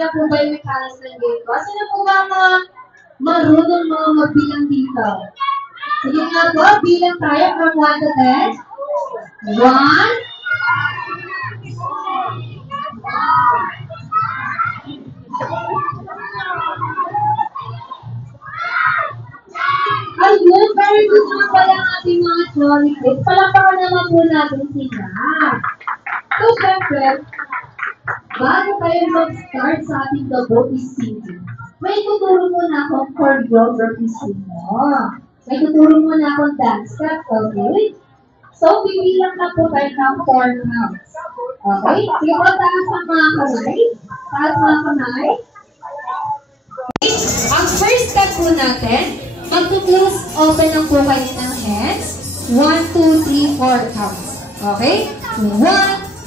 na po ba yung mechanics ng game ko? Sino po ba marunong mga magbilang dito? Sige nga po, bilang tayo from 1 to 10. 1. Ayun, very good naman pala ang ating mga Jolly Kids. Palakpakan naman po natin sila. So, syempre, bago tayo mag-start sa ating The Boat is Singing, may tuturo muna akong choreography sa inyo. May tuturo muna akong dance steps, okay? So, bibilang na po tayo ng 4 counts. Okay? Sige po, taas ang mga kamay. Taas mga kamay. Okay. Ang first step po natin, mag-close open lang po kayo ng hands. 1, 2, 3, 4 counts. Okay? 1,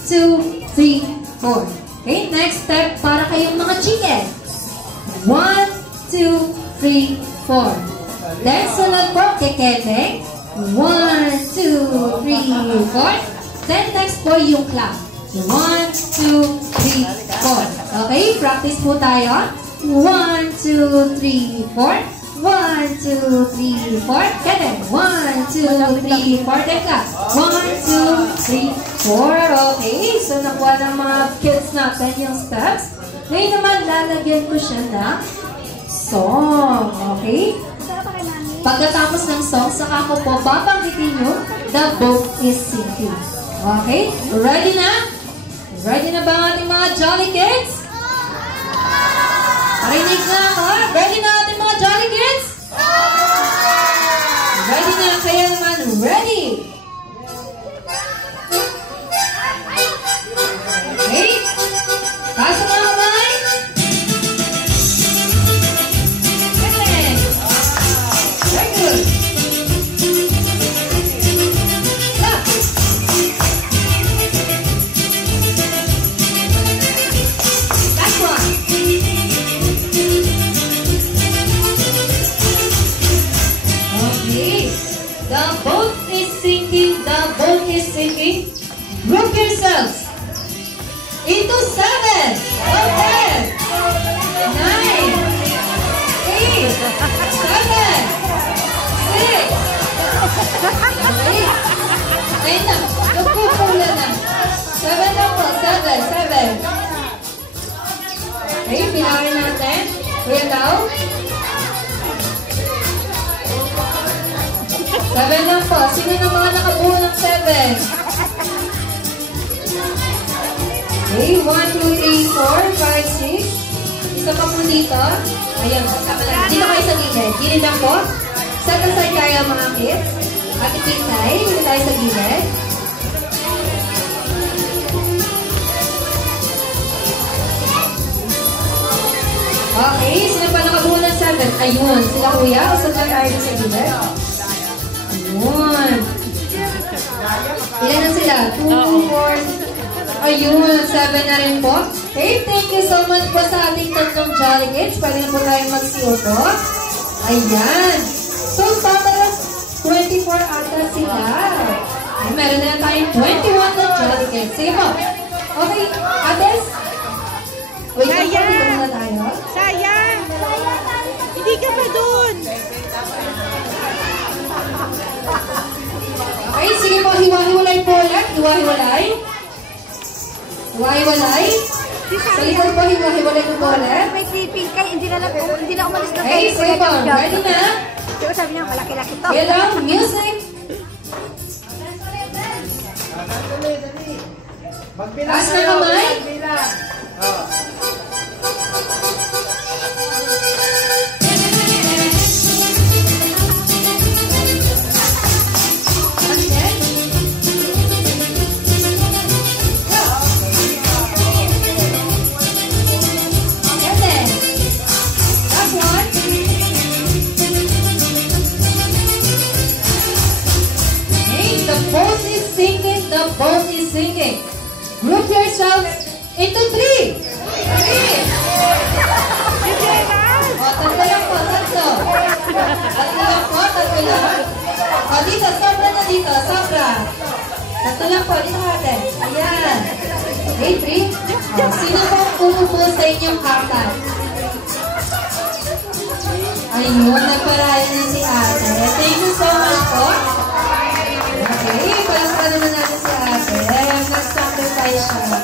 2, 3, 4. Okay? Next step, para kayong mga chicken. 1, 2, 3, 4. Then, sunod po, keketeng. 1, 2, 3, 4. Then, next po yung clap. 1, 2, 3, 4. Okay? Practice po tayo. 1, 2, 3, 4. 1, 2, 3, 4. Ganun. 1, 2, 3, 4. Then clap. 1, 2, 3, 4. Okay. So, nakuha ng mga kids natin yung steps. Ngayon naman, lalagyan ko siya ng song. Okay? Pagkatapos ng song, saka ko po babanggitin nyo, The Boat is Sinking. Okay? Ready na? Ready na ba ang ating mga Jolly Kids? Parinig na ako. Ready na ating mga Jolly Kids? Ready na kayo naman. Ready? Okay? Taas ang mga kamay. Very good. Clap. Last one. Okay. The boat is sinking. The boat is sinking. Group yourselves into 7. Okay. 9. 8. 7. 6. 8. Ayun na. Nagpupula na. 7 na po. 7. Okay. Pinawin natin. Kuya daw. 7 lang po. Sino na mga nakabuo ng 7? Okay, 1, 2, 3, 4, 5, 6. Isa pa po dito. Ayan, dito kayo sa gilid. Gilid lang po. Set aside tayo mga kids. At ipintay. Dito tayo sa gilid. Okay, sino pa nakabuo ng 7? Ayun, sila kuya. Usap lang tayo sa gilid. Ayun. Ilan na sila? 2, 4, ayun, 7 na rin po. Okay, thank you so much po sa ating tatlong Jolly Kids. Pwede na po tayong mag-siyoto. Ayan. So, total 24 ata sila. Ay, meron na tayong 21 na Jolly Kids. Sige po. Okay, Ates. Wait lang po, dito muna tayo. Sayang! Hindi ka pa dun! Okay, sige po, hiwa-hiwalay po ulit. Hiwa-hiwalay. Hiwa-hiwalay. Sa likod po, hiwa-hiwalay po ulit. May clipping kay, hindi na umalis na Okay, sige po, ready na? Diba sabi niya, malaki-laki to. Kaya lang, music. Taas na kamay. The boat is sinking. Group yourselves into 3. O, tatlo lang po, tatlo. Tatlo lang po, tatlo lang. O, dito, sobra na dito, sobra. Tatlo lang po, dito natin. Ayan. Okay, 3. O, sino po pumupo sa inyong apat? Ayun, nagparaya na si ate. Thank you so much po. Okay, palakpan naman natin si ate. Nag-sacrifice siya.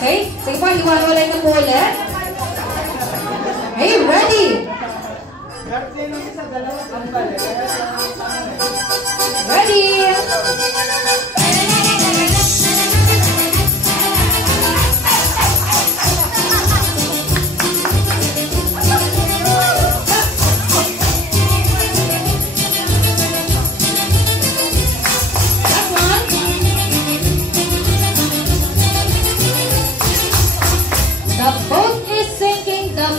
Okay, sige po, iwan-walay na po ulit. Okay, ready? Ready?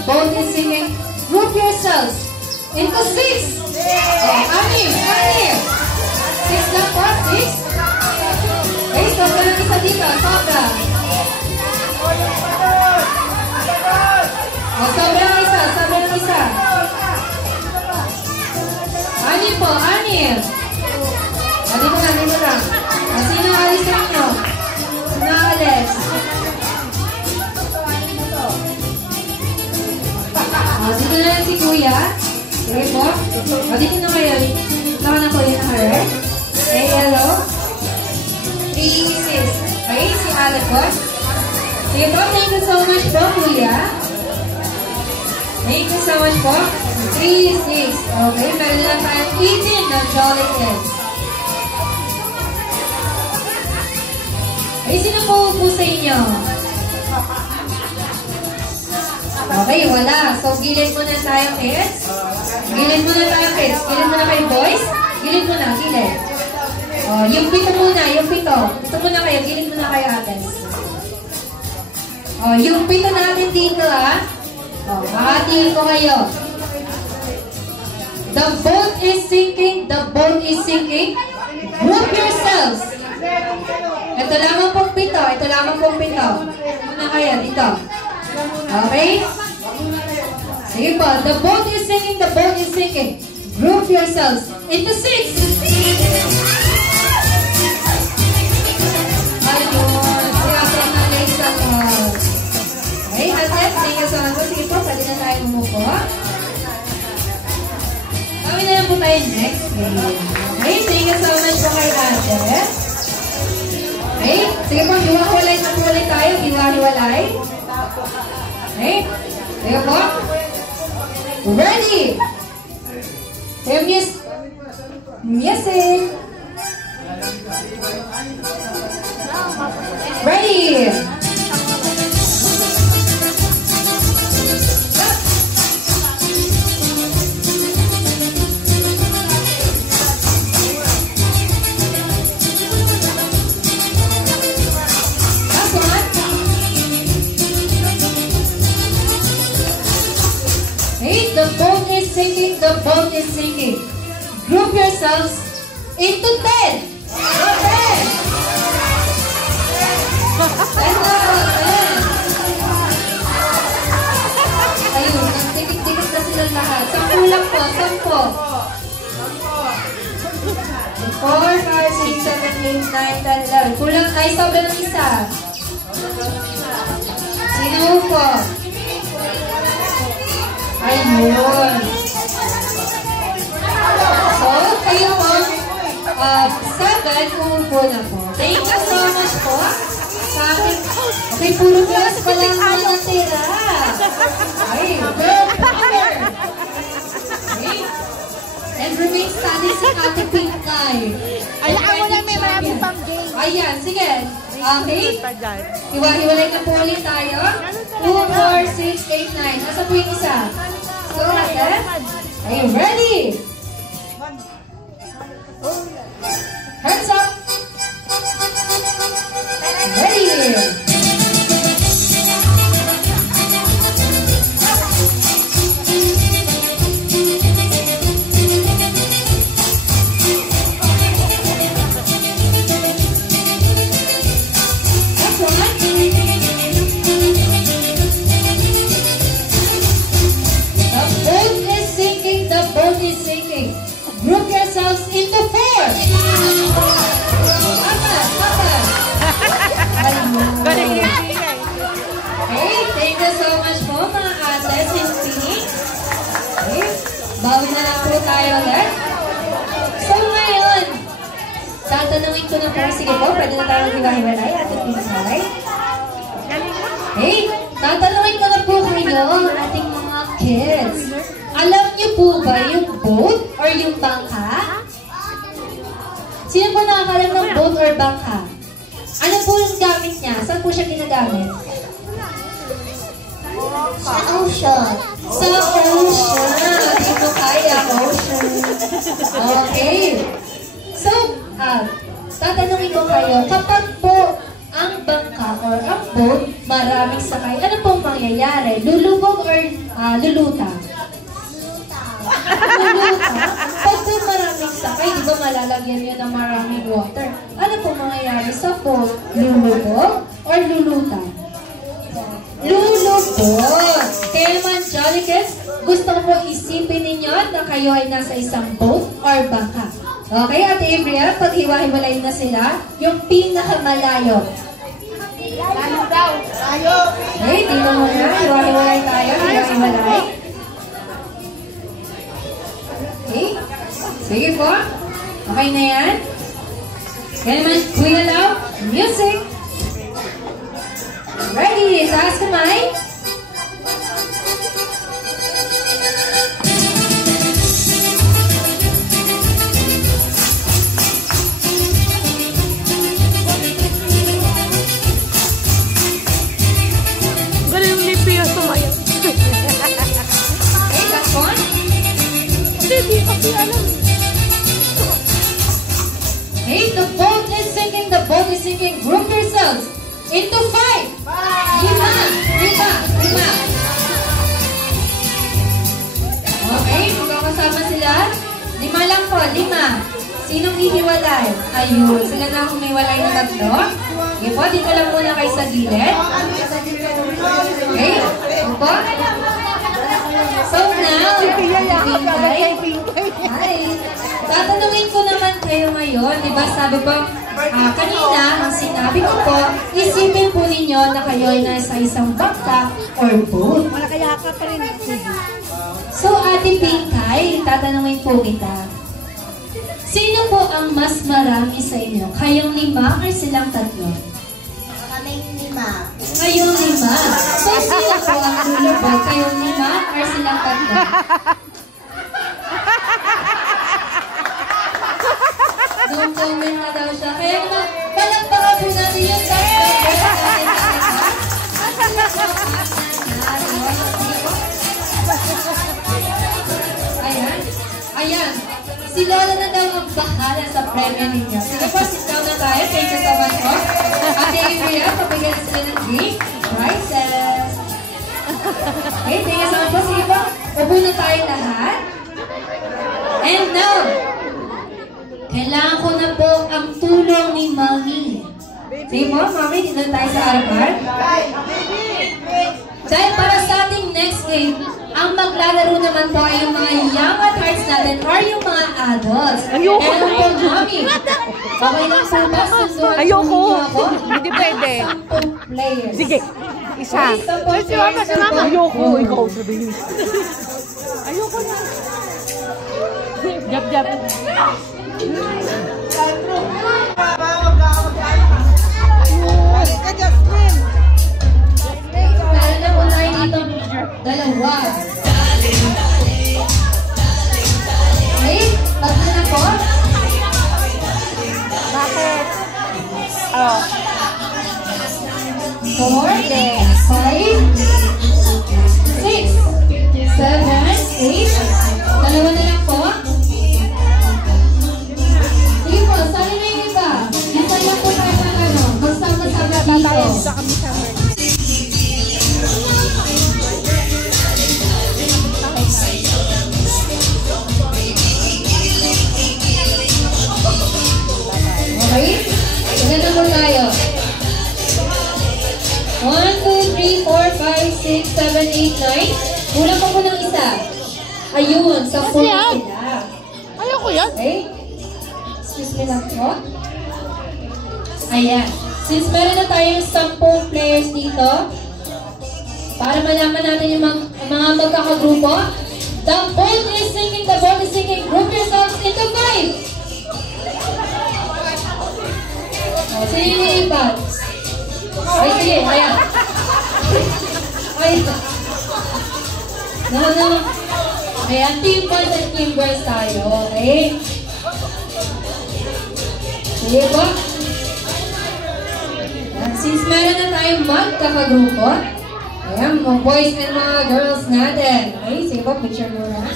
Boat is singing. Group yourselves into 6. Anim. 6 lang po. 6. Okay, sobra lang isa dito. Sobra. Sobra lang isa. Anim po. Dito na. Sino alis sa inyo? Sino alis? Dito na lang si Kuya. Okay po. Dito na kayo. Saka na Kuya na her. Okay, hello. 3, 6. Okay, si Ale po. Sige po, thank you so much po, Kuya. Thank you so much po. 3, 6. Okay, meron na tayong 18 na Jolly Kids. Okay, sino po po sa inyo? Okay, wala. So, gilid muna tayo, kids. Gilid muna kayo, boys. Gilid. Yung pito muna, Ito muna kayo, gilid muna kayo, ates. Yung pito natin dito, ha. Makatiin ko kayo. The boat is sinking. Group yourselves. Ito lamang pong pito. Muna kayo, dito. Okay? Sige po. The boat is sinking. Group yourselves into 6. Ayun. Siyasa na Lisa po. Okay, Ates, thank you so much. Sige po, pwede na tayo umupo. Kami na lang po tayo next game. Okay, thank you so much po kay Ates. Okay, sige po, hiwa-hiwalay na po ulit tayo. Hiwa-hiwalay. Okay, sige po. Ready? Music. Ready? The boat is sinking. Group yourselves into 10. 10. Ayun, nagtikit-tikit na silang lahat. 10 lang po, 10. 4, 5, 6, 7, 8, 9, 10, 11. Kulang tayo, sobra ng isa. Sino po? Ayun. So, kayo po, 7, umupo na po. Thank you so much po. Sa akin, okay, puro class pa lang na natira. Ay, girl power. Okay. And remain standing si Ate Pink Kai. Alaan mo na may maraming pang game. Ayan, sige. Okay. Hiwa-hiwalay na po ulit tayo. 2, 4, 6, 8, 9. Nasa po yung isa? So, ate. Are you ready? Hands up. Ready. Group yourselves into 4. Apat. tatanungin ko na po, sige po, pwede na tayo maghiwa-hiwalay, ating pinasalay. Hey, tatanungin ko na po kayo, ating mga kids. Alam niyo po ba yung boat or yung bangka? Sino po nakakalam ng boat or bangka? Ano po yung gamit niya? Saan po siya ginagamit? Sa ocean. Sa ocean. Dito kaya, ocean. Okay. So, tatanungin ko kayo, kapag po ang bangka or ang boat, maraming sakay, ano pong mangyayari? Lulubog or luluta? Luluta? Pag po maraming sakay, di ba malalagyan yun ng maraming water? Ano pong mangyayari sa boat? Lulubog or luluta? Lulubog! Kaya naman, Jolly Kids, gusto ko po isipin ninyo na kayo ay nasa isang boat or bangka. Okay, Ate Ivrea, pag hiwa-hiwalay na sila, yung pinakamalayo. Layo daw. Layo. Okay, dito muna. Hiwa-hiwalay tayo. Hiwa-hiwalay. Okay. Sige po. Okay na yan. Kaya naman, Kuya Lau, music. Ready? Taas kamay. Galing ni Pia sumayaw. Okay, last one. Hindi kasi alam. Hey, the boat is sinking. The boat is sinking. Group yourselves into 5. 5. 5. Okay, magkakasama sila. 5 lang po, 5. Sinong hihiwalay? Ayun, sila na humiwalay na 3. Okay po, dito lang muna kayo sa gilid. Okay, po. So now, hi. Tatanungin ko naman kayo ngayon, di ba sabi po, kanina, ang sinabi ko po, isipin po ninyo na kayo ay nasa isang bangka or boat. Wala kaya ka pa rin. So, Ate Pinkay, tatanungin po kita. Sino po ang mas marami sa inyo? Kayong 5 or silang 3? Kaming 5. Kayong 5. So, sino po ang lulubog? Kayong 5 or silang 3? Don't comment na daw siya. Kaya naman, palagpakan po natin yung Ayan. Si Lola na daw ang bahala sa premyo ninyo. Sige po, sit down na tayo. Thank you so much po. Ate Ivrea, pabigyan na sila ng gift prizes. Okay, thank you so much po. Sige po, upo na tayo lahat. And now, kailangan ko na po ang tulong ni Mami. Sige po, Mami, dito tayo sa harapan. Dahil para sa ating next game, ang maglalaro naman po ay yung mga young at hearts natin or yung mga adults. Ayoko. Kaya naman po, Mami. Okay lang po ba? Sunduan Ayoko. po ninyo ako? Hindi pwede. 10 players. Sige. Isa. Okay, 10 players. Ayoko. Ikaw sabihin. Ayoko na. Jab. Meron na po tayo dito 2. Okay, 3 na po. Bakit? Oh. 4, 5, 6, 7, 8. 2 na lang po. Sige po, sali na yung iba. Isa lang po tayo ng magsama-sama dito. Dito kami sa Okay? Tignan na po tayo. 1, 2, 3, 4, 5, 6, 7, 8, 9. Kulang pa po ng isa. Ayun, sa 4 sila. Ayoko yan. Okay? Excuse me lang po. Ayan. Since meron na tayong 10 players dito, para malaman natin yung mga magkakagrupo, the boat is sinking, group yourselves into 5. Sino yung iba? Ay, sige, ayan. Ayan. No. Ayan, team boys at team girls tayo, okay? Sige po. Since meron na tayong magkakagrupo, ayan, mga boys and mga girls natin. Okay, sige po, picture muna.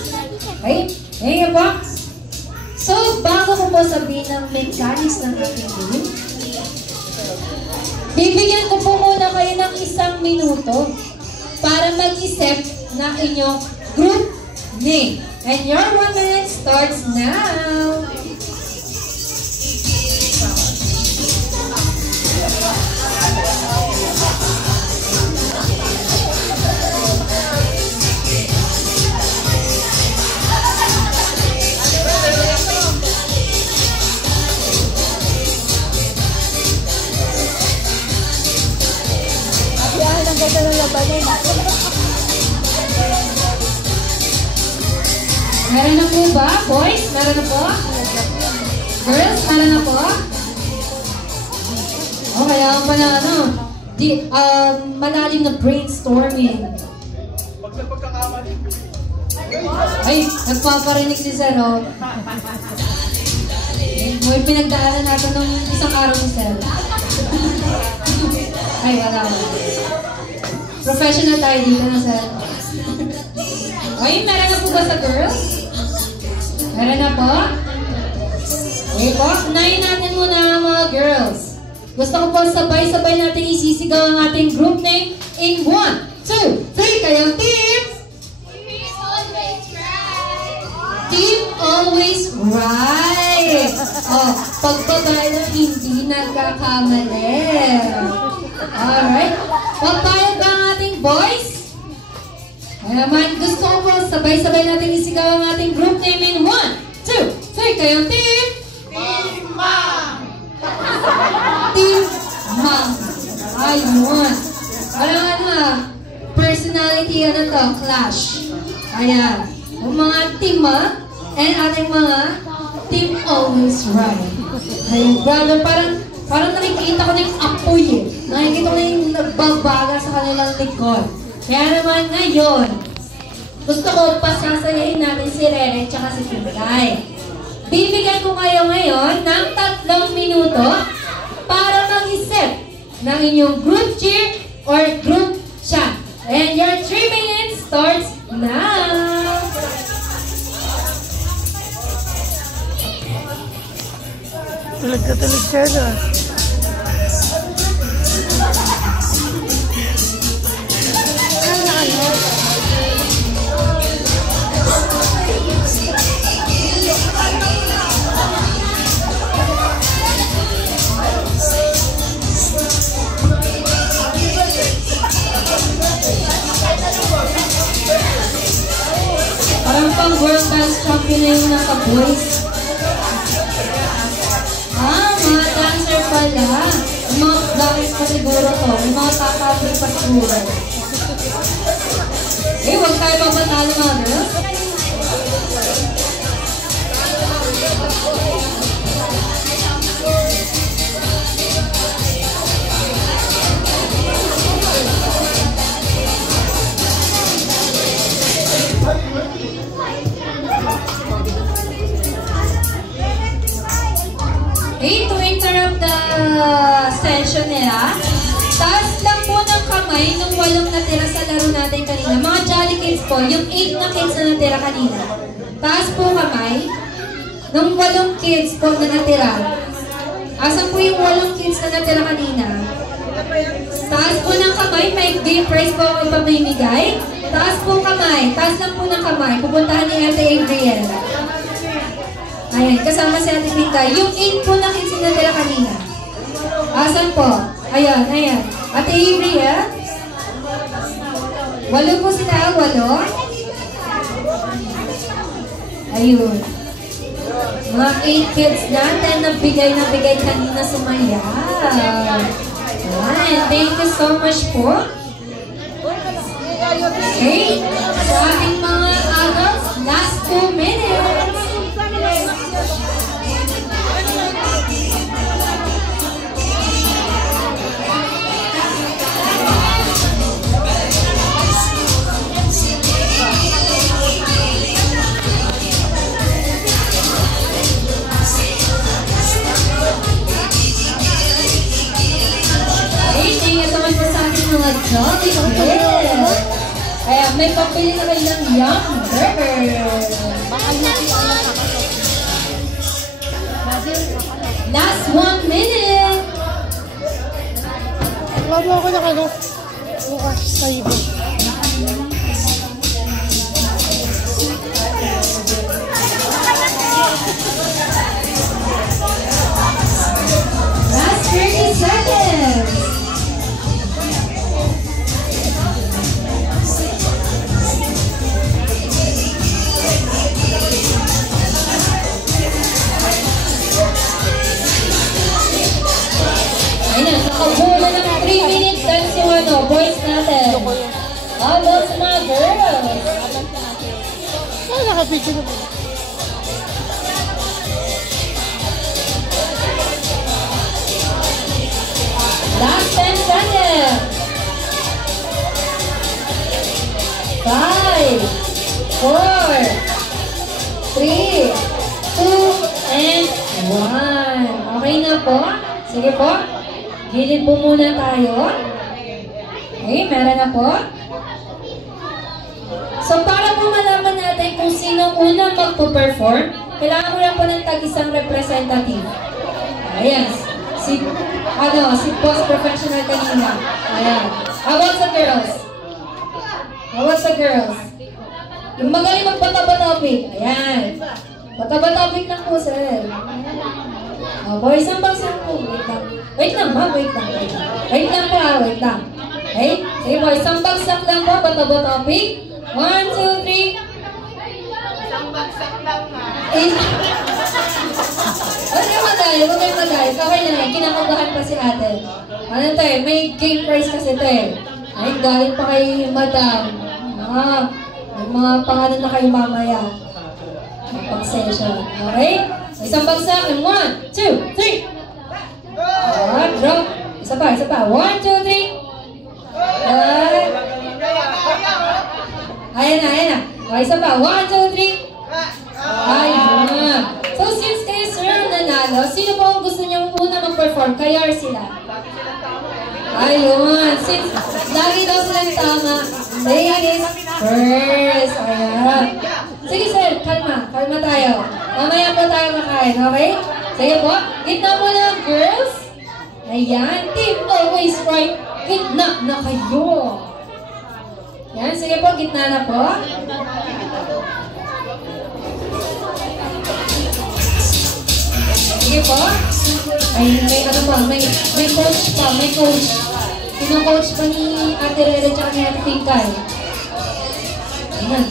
Okay, ayan po. So, bago ko po sabihin ang mechanics ng ating group, bibigyan ko po muna kayo ng 1 minuto para mag-isip ng inyong group name. And your 1 minute starts now. Ang ganda ng labanan. Meron na po ba, boys? Meron na po? Girls, meron na po? Oh, kaya pa na malalim na brainstorming. Ay, nagpaparinig si Sir, oh. May pinagdaanan natin nung isang araw ni Sir. Ay, wala mo. Professional tayo dito na, Sir. Ay, meron na po ba sa girls? Meron na po? Okay po, unahin natin muna ang mga girls. Gusto ko po sabay-sabay natin isisigaw ang ating group name in 1, 2, 3. Kayong team! Team Always Right! Oh, pagbabae na hindi nagkakamali. Alright. Papayag ba ang ating boys? Kaya naman, gusto ko po sabay-sabay natin isigaw ang ating group name in 1, 2, 3. Kayong team! Team Mom! Team Mom! Ayun. Personality, clash. Ayan. Yung mga team Mom and ating mga Team Always Right. Ayun, brother, parang nakikita ko na yung apoy eh. Nakikita ko na yung nagbabaga sa kanilang likod. Kaya naman ngayon, gusto ko pasasayahin natin si Rene at si Pinday. Bibigyan ko kayo ngayon ng 3 minuto para mag-isip ng inyong group cheer or group chat. And your 3 minutes starts now! Tulog siya na. Parang pang World Dance Champion na yung nasa boys. Mga dancer pala. Yung mga dapat pa siguro to. Yung mga tatapos pa siguro. Eh, huwag tayo papatalo mga girls. To interrupt the session nila, taas lang po ng kamay nung 8 natira sa laro natin kanina. Mga Jolly Kids po, yung 8 na kids na natira kanina. Taas po kamay nung 8 kids po na natira. Asan po yung 8 kids na natira kanina? Taas po ng kamay, may game prize po ako ipamimigay. Taas po kamay, taas lang po ng kamay. Pupuntahan ni Ate Adriel. Ayan, kasama si Ate Pinday. Yung 8 po na kids na natira kanina. Asan po? Ayan, ayan. Ate Avery, 8 po sila, 8. Ayun. Mga 8 kids natin na bigay kanina sumaya. Ayan, thank you so much po. Okay, sa ating mga adults, last 2 minutes. may pagpili na kayo ng Yum Burger. Last 1 minute. Wala mo ako ng ano. Bukas sa ibo. Last 30 seconds. Ayun, nakabuo ng 3 minutes dance yung ano, boys natin. Habang sa mga girls. Ay, nakapicture na po. Last 10 seconds. 5, 4, 3, 2, and 1. Okay na po? Sige po. Gilid po muna tayo. Okay, meron na po. So, para po malaman natin kung sino unang magpo-perform, kailangan mo lang po ng tag-isang representative. Ayan. Si Boss Professional kanina. Ayan. How about sa girls? How about sa girls? Yung magaling magpataba-topic. Ayan. Pataba-topic lang po, sir. Boys, ang bagsak po. Wait lang, ma'am. Wait lang. Wait lang po, wait lang. Okay? Sige, boys. Isang bagsak lang po. Pataba-topic. 1, 2, 3. Isang bagsak lang, ma'am. Huwag kayo madali. Huwag kayo madali. Kaway lang eh. Kinakabahan pa si ate. Ano to eh? May game prize kasi to eh. Ay, dahil pa kay madam. May mga pangalan na kayo mamaya. Pag-session. Okay? Isang bagsak. 1, 2, 3. Drop. Isa pa, isa pa. 1, 2, 3. Ayan na, ayan na. Okay, isa pa. 1, 2, 3. Ayun. So, since kayo sir ang nanalo, sino po ang gusto niyong una mag-perform? Kayo or sila? Ayun. Since lagi daw silang tama, ladies first. Ayan. Sige sir, kalma. Kalma tayo. Mamaya po tayo makain, okay? Sige po. Gitna mo na, girls. Ayan. Team always right. Gitna na kayo. Yan. Sige po, gitna na po. Sige po. Ay, may ano pa, may coach pa, may coach. Pino-coach pa ni Ate Rere tsaka ni Ate Pinkay. Ayan.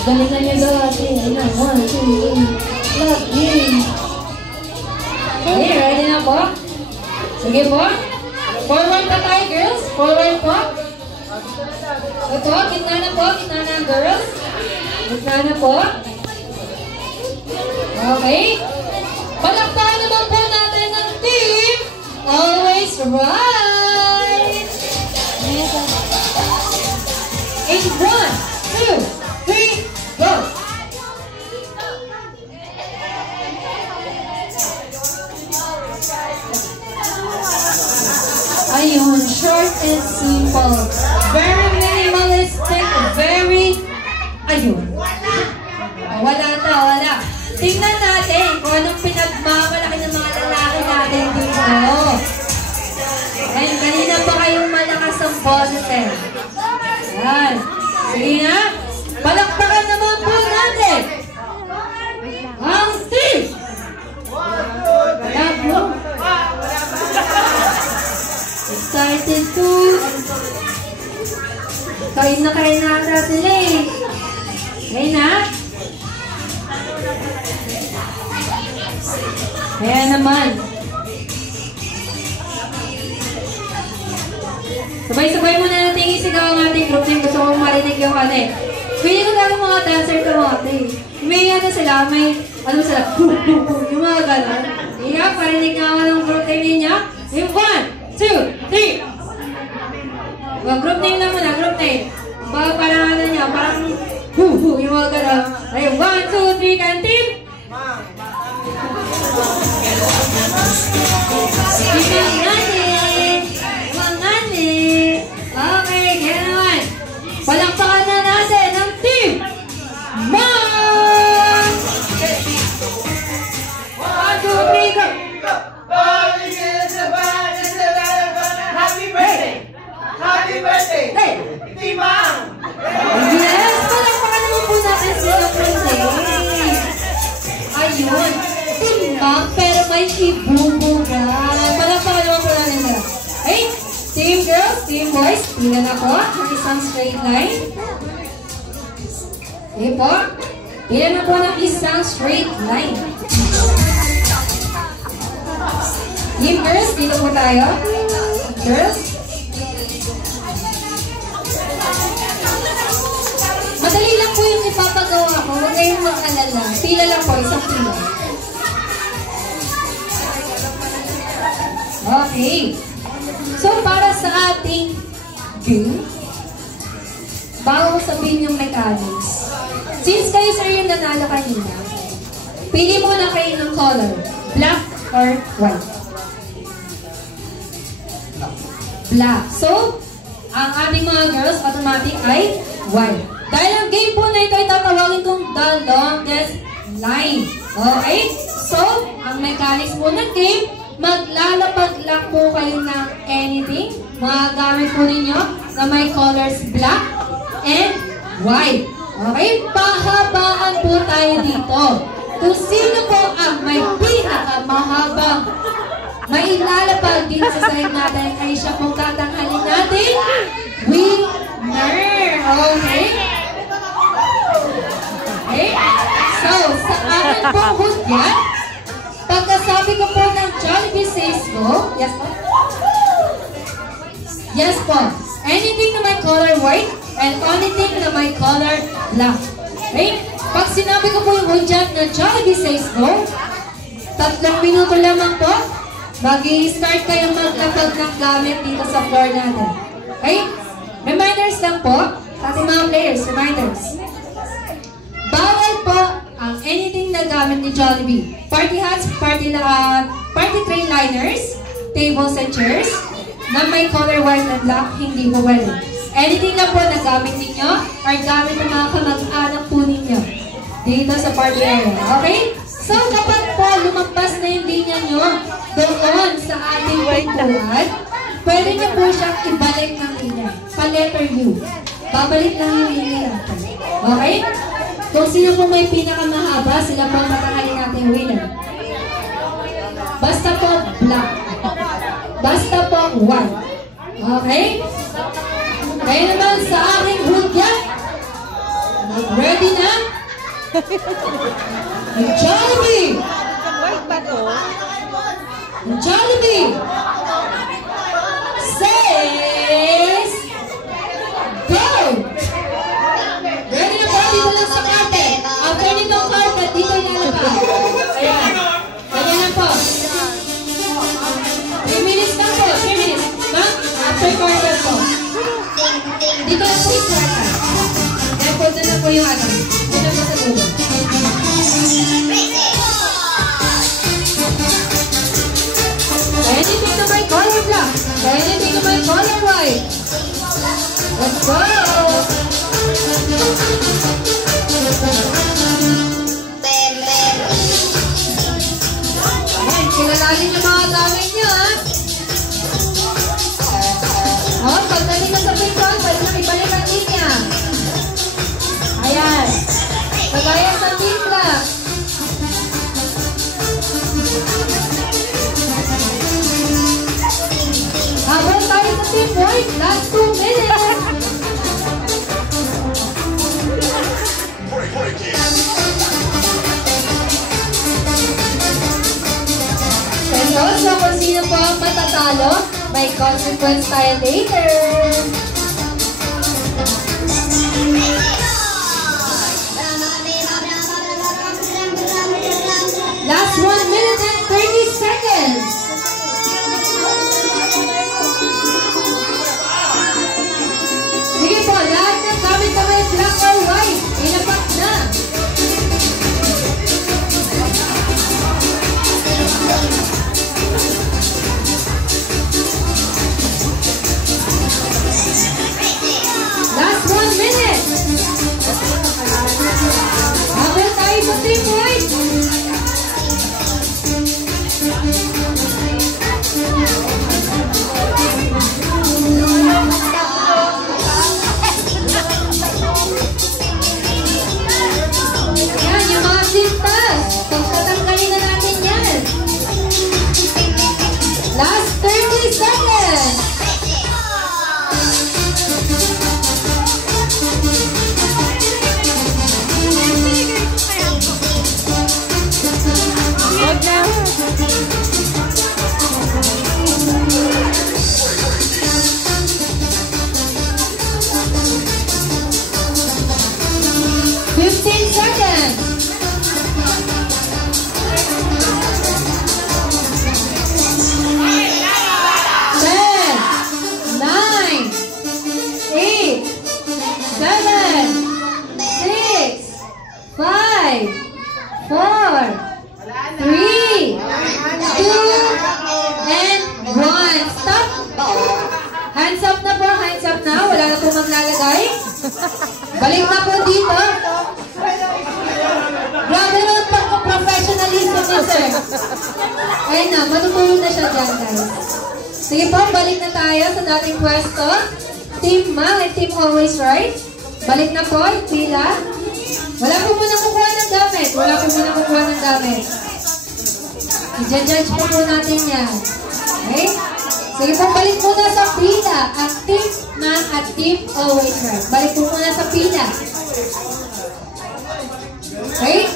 Galing na niya daw ate. Ayan, 1, 2, 3. Lagi. Okay, ready na po? Sige po. Forward pa tayo, girls. Forward po. Ito, gitna na po. Gitna na, girls. Gitna na po. Okay. Palakpakan naman po natin ng team. Always right. In 1, 2, 3, go. Ayun, short and simple. Very minimalistic, very... Ayun. Wala na, wala. Tingnan natin kung anong pinagmamalaki ng mga lalaki natin dito. Ayun, kanina pa kayong malakas ang boses eh. Ayan. Sige na. Palakpakan naman po natin. Ang team. Wala po. Excited to. Kain na ata sila eh. Kain na. Kaya naman. Sabay-sabay muna natin isigaw ang ating group team. Gusto kong marinig yung ano eh. Pwede ko talagang mga dancer ka mga ate. May ano sila, may ano sila, boom, boom, boom, yung mga gano'n. Kaya, parinig nga ako ng group team ninyo. Yung 1, 2, 3. Group name lang muna, group name. Baka parang ano nyo, parang boom, boom, yung mga gano'n. Ayun, 1, 2, 3, kan team. Mga ngani. Okay. Hey! Yes! Palakpakan naman po natin sila Monday. Ayun. Timbang, pero may ibubugan. Palakpakan naman po natin sila. Hey! Team girls, team boys, tingnan ako ng isang straight line. Okay po. Tingnan ako ng isang straight line. Team girls, dito po tayo. Girls. Madali lang po yung ipapagawa ko. Huwag kayong mag-alala. Pila lang po, isang pila. Okay. So, para sa ating game, bago ko sabihin yung mechanics, since kayo sir yung nanalo kanina, pili muna kayo ng color, black or white. Black. So, ang ating mga girls automatic ay white. Dahil ang game po na ito ay tatawagin kong the longest line. Okay? So, ang mechanics po ng game, maglalapag lang po kayo ng anything. Magagamit po ninyo na may colors black and white. Okay? Pahabaan po tayo dito. Kung sino po ang may pinakamahabang mailalapag dito sa side natin ay siya pong tatanghalin natin winner. Okay? Okay? So, sa akin pong hudyan, pagkasabi ko po ng Jollibee says go, yes po? Yes po. Anything na may color white and anything na may color black. Okay? Pag sinabi ko po yung hudyan na Jollibee says go, 3 minuto lamang po, mag-i-start kayo maglapag ng gamit dito sa floor natin. Okay? Reminders lang po, sa ating mga players, reminders. Bawal po ang anything na gamit ni Jollibee. Party hats, party tray liners, tables and chairs, na may color white and black, hindi po pwede. Anything na po na gamit ninyo, or gamit ng mga kamag-anak po ninyo dito sa party area. Okay? So, kapag po lumampas na yung linya nyo doon sa ating pintuan, pwede nyo po siyang ibalik ng linya. Pa-letter U. Babalik lang yung linya natin. Okay? Kung sino po may pinakamahaba, sila po ang matanghalin natin winner. Basta po black. Basta po white. Okay? Kaya naman sa aking hudyan, ready na? Jollibee! White ba to? Jollibee! Says go! Ready na po dito lang sa carpet. After nitong carpet, dito ilalabas. Ayan. Ganyan lang po. 3 minutes lang po. 3 minutes. Ma'am, after carpet po. Dito lang po yung carpet. Kaya po doon na po yung ano. Doon na po sa dulo. Anything na may color black. Anything na may color white. Let's go! Ayan, kilalagin yung mga gamit nyo, ha? O, pagdating na sa pintuan, pwede na ibalik ang linya. Ayan. Kagaya sa timpla. Habang tayo sa team point, last 2 minutes. And also, kung sino po ang matatalo, may consequence tayo later. Last 1 minute and 30 seconds. Sige po, lahat ng gamit na may black or white, inapak na. 15 seconds. 1. Stop! Hands up na po, hands up na. Wala na po maglalagay. Balik na po dito. Grabe naman pagka-professionalism ni sir. Ayun na, matutulog na siya dyan, guys. Sige po, balik na tayo sa dating pwesto. Team Mang and Team Always Right. Balik na po, yung pila. Wala po muna kukuha ng gamit. Wala po muna kukuha ng gamit. I-judge po natin yan. Okay? Sige po, balik muna sa pila. Ang Team Mang at Team Always Right. Balik po muna sa pila. Okay?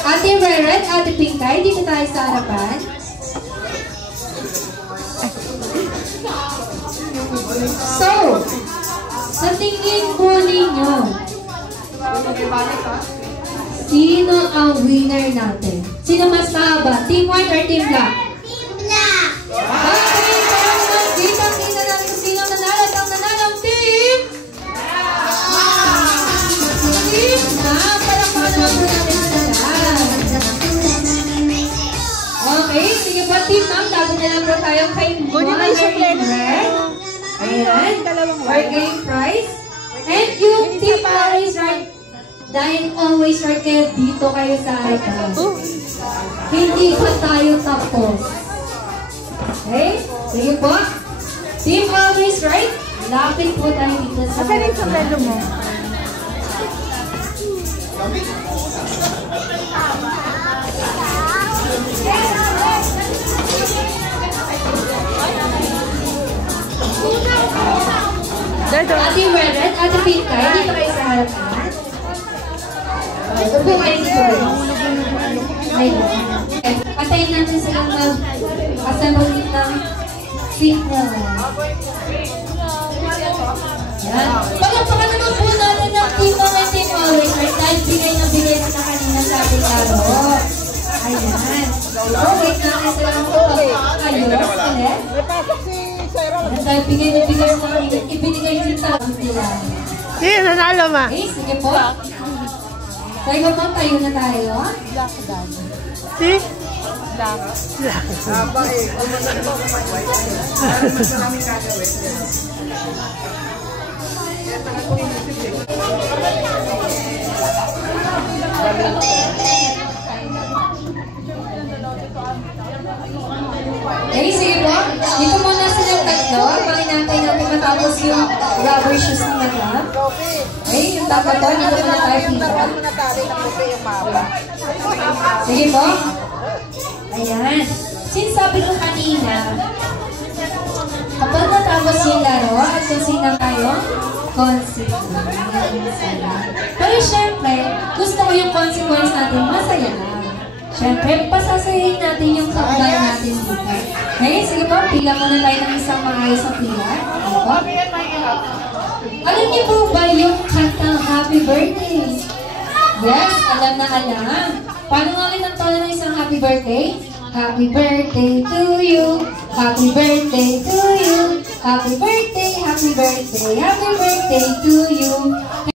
Ate Reret, Ate Pinkay, dito tayo sa harapan. So, sa tingin po ninyo, sino ang winner natin? Sino mas mahaba? Team White or Team Black? Team Black! Okay, kaya naman, kita natin kung sino nanalo at ang nanalong Team Team Black! Palakpakan naman po natin sila. Okay, sige po, Team Black, lago na lang po tayo kay Mother Red. Ayan, for game prize. And yung Team Always Right, dahil Always Right kayo, dito kayo sa harapan. Hindi pa tayo tapos. Okay? Sige po. Team Always Right, lapit po tayo dito sa harapan. Mo? Ate Reret, Ate Pinkay, dito kayo sa harapan. Upo kayo dito. Patayin natin silang mag-assemble ng signal. Yan. Pagkapakan naman po natin ng Team Mang and Team Always Right dahil bigay na bigay na kanina sa ating laro. Ayan. So, wait natin silang ayos ulit. Dahil bigay na bigay sa kanina, ibinigay yung tawag nila. Sige, nanalo ma. Okay, sige po. Tayo po, tayo na tayo. Si? Okay, sige po. Dito muna silang tatlo. Pakinantay natin matapos yung rubber shoes ni Madam. Okay, yung tatlo po. Dito muna tayo dito. Sige po. Ayan. Since sabi ko kanina, kapag natapos yung laro at kung sino kayo, consequence. Pero syempre, gusto ko yung consequence natin masaya lang. Syempre, pasasayahin natin yung kaubay natin dito. Okay, sige po, pila muna tayo ng isang maayos sa pila. Sige po. Alam niyo po ba yung kantang Happy Birthday? Yes, alam na alam. Paano nga rin ang tono ng isang happy birthday? Happy birthday to you. Happy birthday to you. Happy birthday, happy birthday, happy birthday to you.